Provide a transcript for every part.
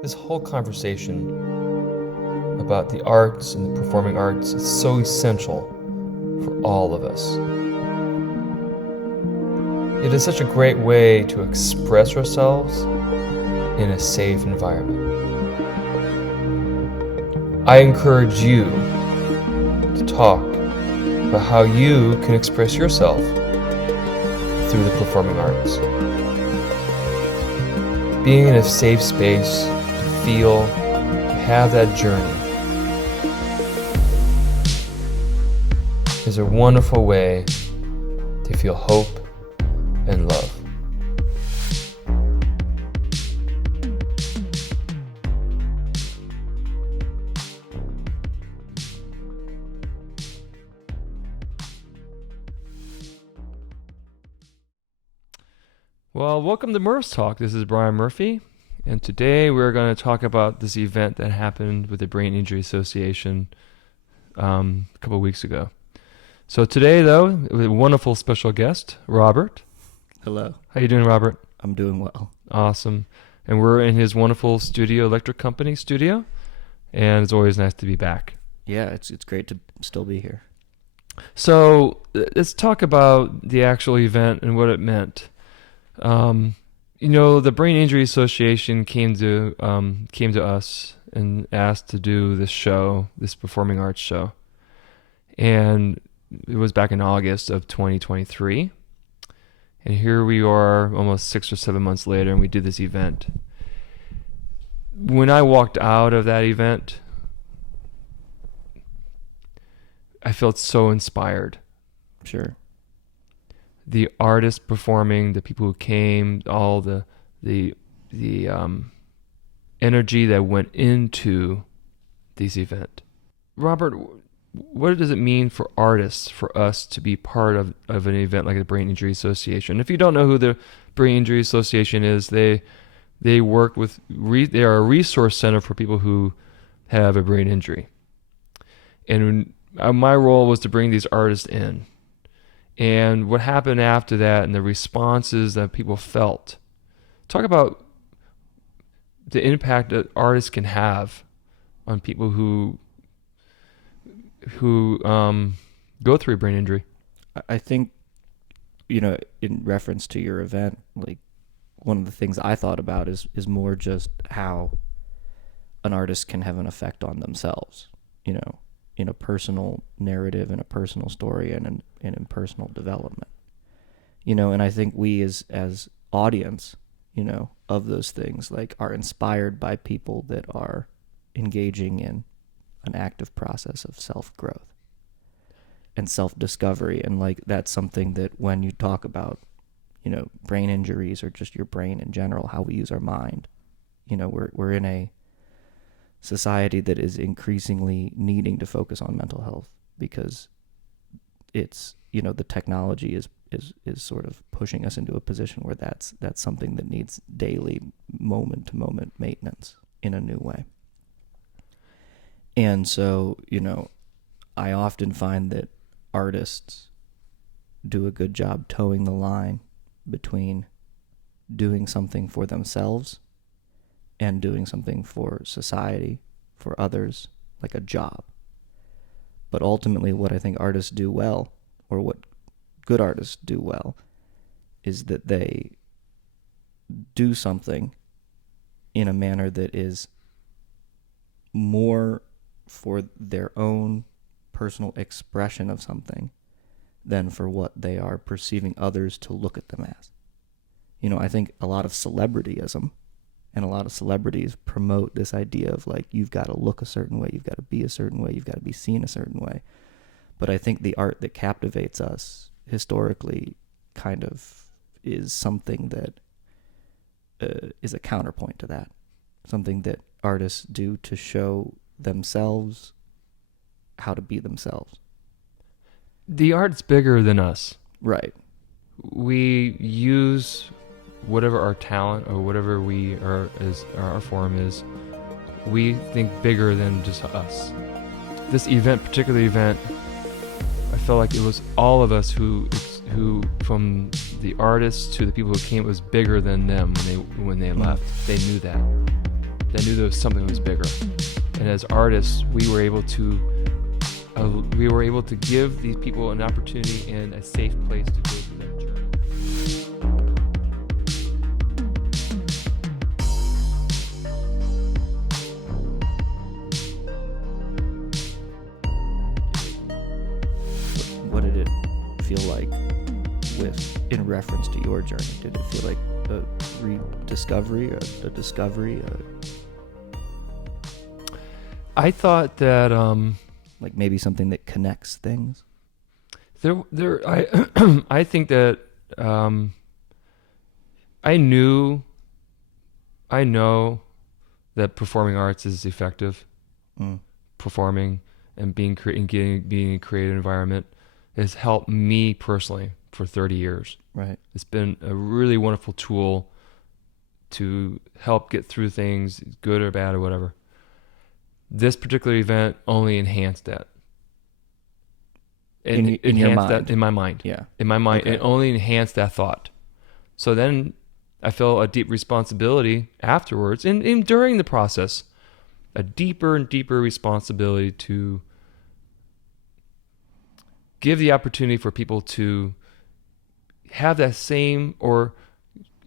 This whole conversation about the arts and the performing arts is so essential for all of us. It is such a great way to express ourselves in a safe environment. I encourage you to talk about how you can express yourself through the performing arts. Being in a safe space to feel, to have that journey is a wonderful way to feel hope and love. Well, welcome to Murph's Talk. This is Brian Murphy, and today we're going to talk about this event that happened with the Brain Injury Association a couple of weeks ago. So today, though, we have a wonderful special guest, Robert. Hello. How you doing, Robert? I'm doing well. Awesome. And we're in his wonderful studio, Electric Company studio, and it's always nice to be back. Yeah, it's great to still be here. So let's talk about the actual event and what it meant. The Brain Injury Association came to us and asked to do this show, this performing arts show, and it was back in August of 2023. And here we are, almost 6 or 7 months later, and we did this event. When I walked out of that event, I felt so inspired. Sure. The artists performing, the people who came, all the energy that went into this event. Robert, what does it mean for artists, for us to be part of an event like the Brain Injury Association? If you don't know who the Brain Injury Association is, they work with, they are a resource center for people who have a brain injury. And my role was to bring these artists in. And what happened after that and the responses that people felt. Talk about the impact that artists can have on people who go through a brain injury. I think, in reference to your event, like one of the things I thought about is more just how an artist can have an effect on themselves, in a personal narrative, in a personal story, and in personal development. And I think we as audience, of those things, like, are inspired by people that are engaging in an active process of self-growth and self-discovery. And like, that's something that when you talk about, brain injuries or just your brain in general, how we use our mind, we're in a society that is increasingly needing to focus on mental health because it's, the technology is sort of pushing us into a position where that's something that needs daily moment-to-moment maintenance in a new way. And so, I often find that artists do a good job towing the line between doing something for themselves and doing something for society, for others, like a job. But ultimately, what I think artists do well, or what good artists do well, is that they do something in a manner that is more for their own personal expression of something than for what they are perceiving others to look at them as. I think a lot of celebrityism and a lot of celebrities promote this idea of, like, you've got to look a certain way, you've got to be a certain way, you've got to be seen a certain way. But I think the art that captivates us historically kind of is something that is a counterpoint to that, something that artists do to show themselves how to be themselves. The art's bigger than us. Right. We use whatever our talent or whatever we are, as our form is, we think bigger than just us. This event, particular event, I felt like it was all of us who from the artists to the people who came, it was bigger than them when they left. They knew that. that knew there was something that was bigger. And as artists, we were able to give these people an opportunity and a safe place to go through that journey. What did it feel like in reference to your journey? Did it feel like a rediscovery, a discovery? I thought that Like maybe something that connects things? I think that I know that performing arts is effective. Performing and being in a creative environment has helped me personally for 30 years. Right. It's been a really wonderful tool to help get through things, good or bad or whatever. This particular event only enhanced that. In your mind? That in my mind. Yeah. In my mind, Okay. It only enhanced that thought. So then I feel a deep responsibility afterwards and during the process, a deeper and deeper responsibility to give the opportunity for people to have that same or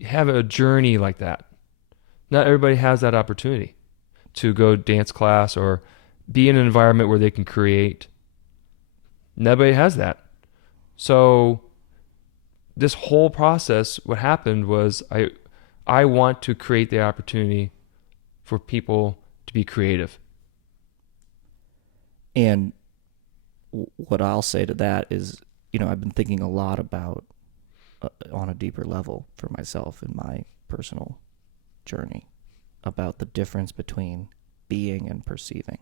have a journey like that. Not everybody has that opportunity to go dance class or be in an environment where they can create. Nobody has that. So this whole process, what happened was I want to create the opportunity for people to be creative. And what I'll say to that is, I've been thinking a lot about, on a deeper level for myself in my personal journey, about the difference between being and perceiving.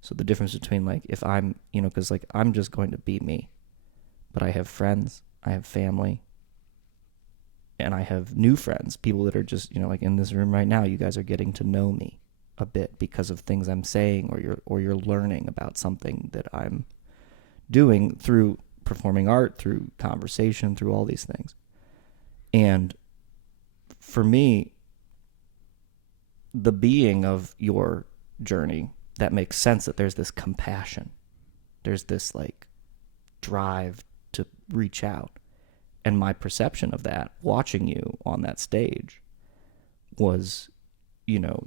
So the difference between like, if I'm, because like I'm just going to be me, but I have friends, I have family, and I have new friends, people that are just, like in this room right now, you guys are getting to know me a bit because of things I'm saying, or you're learning about something that I'm doing through performing art, through conversation, through all these things. And for me, the being of your journey, that makes sense that there's this compassion. There's this like drive to reach out. And my perception of that, watching you on that stage, was,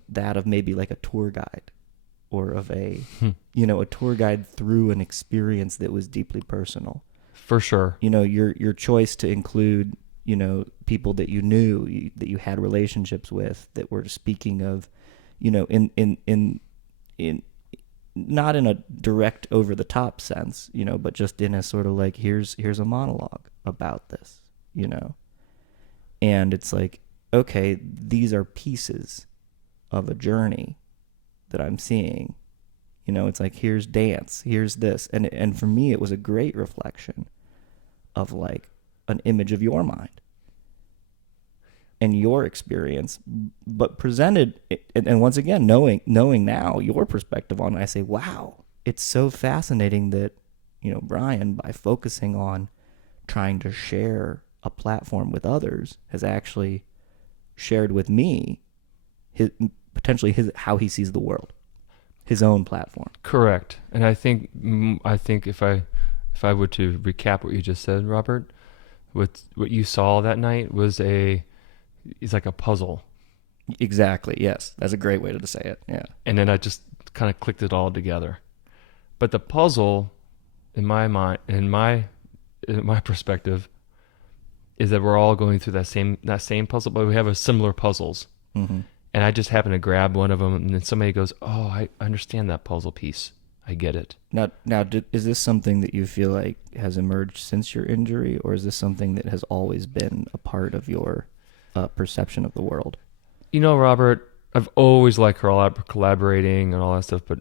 that of maybe like a tour guide, or of a, a tour guide through an experience that was deeply personal. For sure. Your choice to include, people that you knew, that you had relationships with, that were speaking of, in not in a direct over the top sense, but just in a sort of like, here's a monologue about this, and it's like, okay, these are pieces of a journey that I'm seeing, it's like, here's dance, here's this. And for me, it was a great reflection of like an image of your mind and your experience, but presented, and once again, knowing now your perspective on it, I say, wow, it's so fascinating that, Brian, by focusing on trying to share a platform with others, has actually shared with me potentially how he sees the world, his own platform. Correct. And I think if I were to recap what you just said, Robert, what you saw that night is like a puzzle. Exactly. Yes. That's a great way to say it. Yeah. And then I just kind of clicked it all together. But the puzzle, in my mind, in my perspective, is that we're all going through that same puzzle, but we have similar puzzles. Mm-hmm. And I just happen to grab one of them, and then somebody goes, "Oh, I understand that puzzle piece. I get it." Now, is this something that you feel like has emerged since your injury, or is this something that has always been a part of your perception of the world? Robert, I've always liked collaborating and all that stuff, but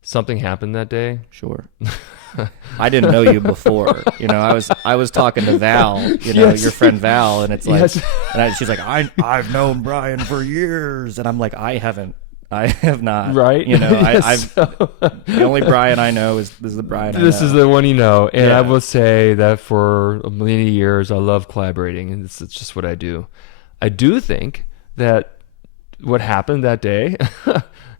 something happened that day. Sure. I didn't know you before. I was talking to Val, Yes. your friend Val, and it's like, Yes. and she's like, I've known Brian for years, and I'm like, I have not. Right? The only Brian I know is the Brian. This is the one you know, and Yeah. I will say that for many years I love collaborating, and it's just what I do. I do think that what happened that day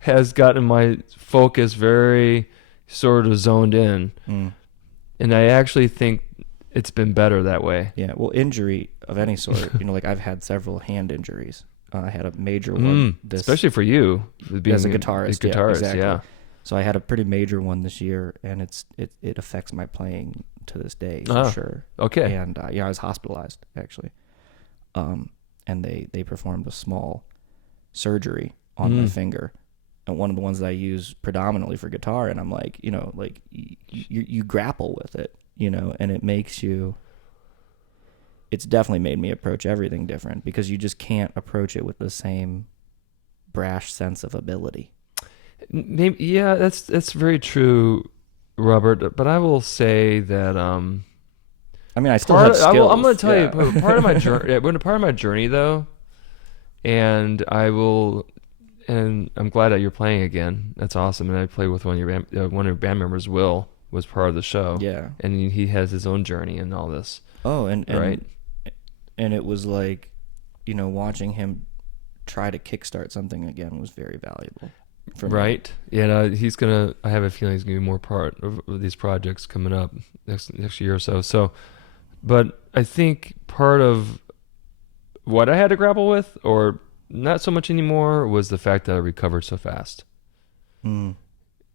has gotten my focus very sort of zoned in. And I actually think it's been better that way. Yeah. Well, injury of any sort, like I've had several hand injuries. I had a major one especially for you being as a guitarist. Yeah, exactly. So I had a pretty major one this year, and it affects my playing to this day for sure. Okay. And I was hospitalized actually, and they performed a small surgery on my finger, and one of the ones that I use predominantly for guitar. And I'm like, you grapple with it, and it makes you. It's definitely made me approach everything different, because you just can't approach it with the same brash sense of ability. Maybe, yeah, that's very true, Robert. But I will say that I mean, I still have skills. I'm going to tell you part of my journey. Part of my journey, though, and I'm glad that you're playing again. That's awesome. And I played with one of your band members. Will was part of the show. Yeah, and he has his own journey and all this. Oh, and right. And it was like, watching him try to kickstart something again was very valuable for me. Right. Yeah, I have a feeling he's going to be more part of these projects coming up next year or so. So, but I think part of what I had to grapple with, or not so much anymore, was the fact that I recovered so fast. And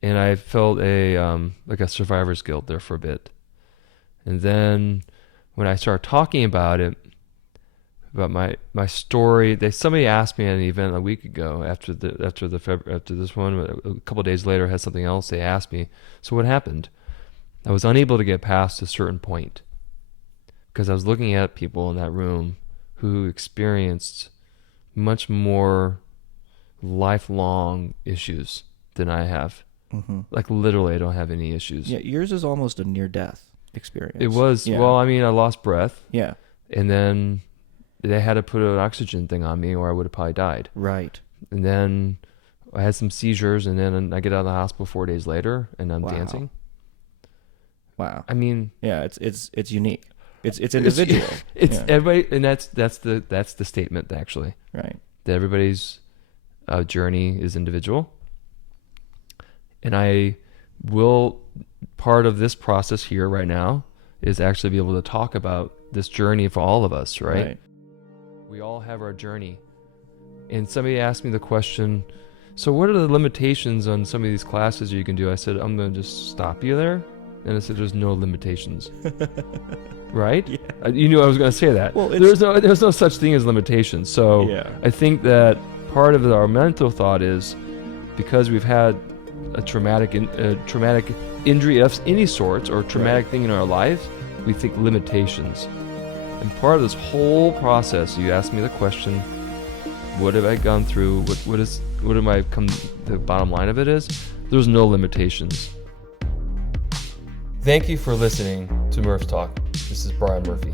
I felt like a survivor's guilt there for a bit. And then when I started talking about it, about my story, somebody asked me at an event a week ago after this one, a couple of days later, had something else. They asked me, so what happened? I was unable to get past a certain point because I was looking at people in that room who experienced much more lifelong issues than I have. Like literally, I don't have any issues. Yeah, yours is almost a near-death experience. It was. Yeah. Well, I mean, I lost breath. Yeah. And then they had to put an oxygen thing on me, or I would have probably died. Right. And then I had some seizures, and then I get out of the hospital 4 days later, and I'm dancing. Wow. I mean, yeah, it's unique. It's individual. It's everybody, and that's the statement actually. Right. That everybody's journey is individual, and I will. Part of this process here right now is actually be able to talk about this journey for all of us, right? We all have our journey. And somebody asked me the question, so what are the limitations on some of these classes you can do? I said, I'm going to just stop you there. And I said, there's no limitations. Right? Yeah. You knew I was going to say that. Well, there's no such thing as limitations. So I think that part of our mental thought is, because we've had a traumatic injury of any sort, or traumatic thing in our life, we think limitations. And part of this whole process, you asked me the question, what have I gone through? What am I come? The bottom line of it is, there's no limitations. Thank you for listening to Murph Talk. This is Brian Murphy.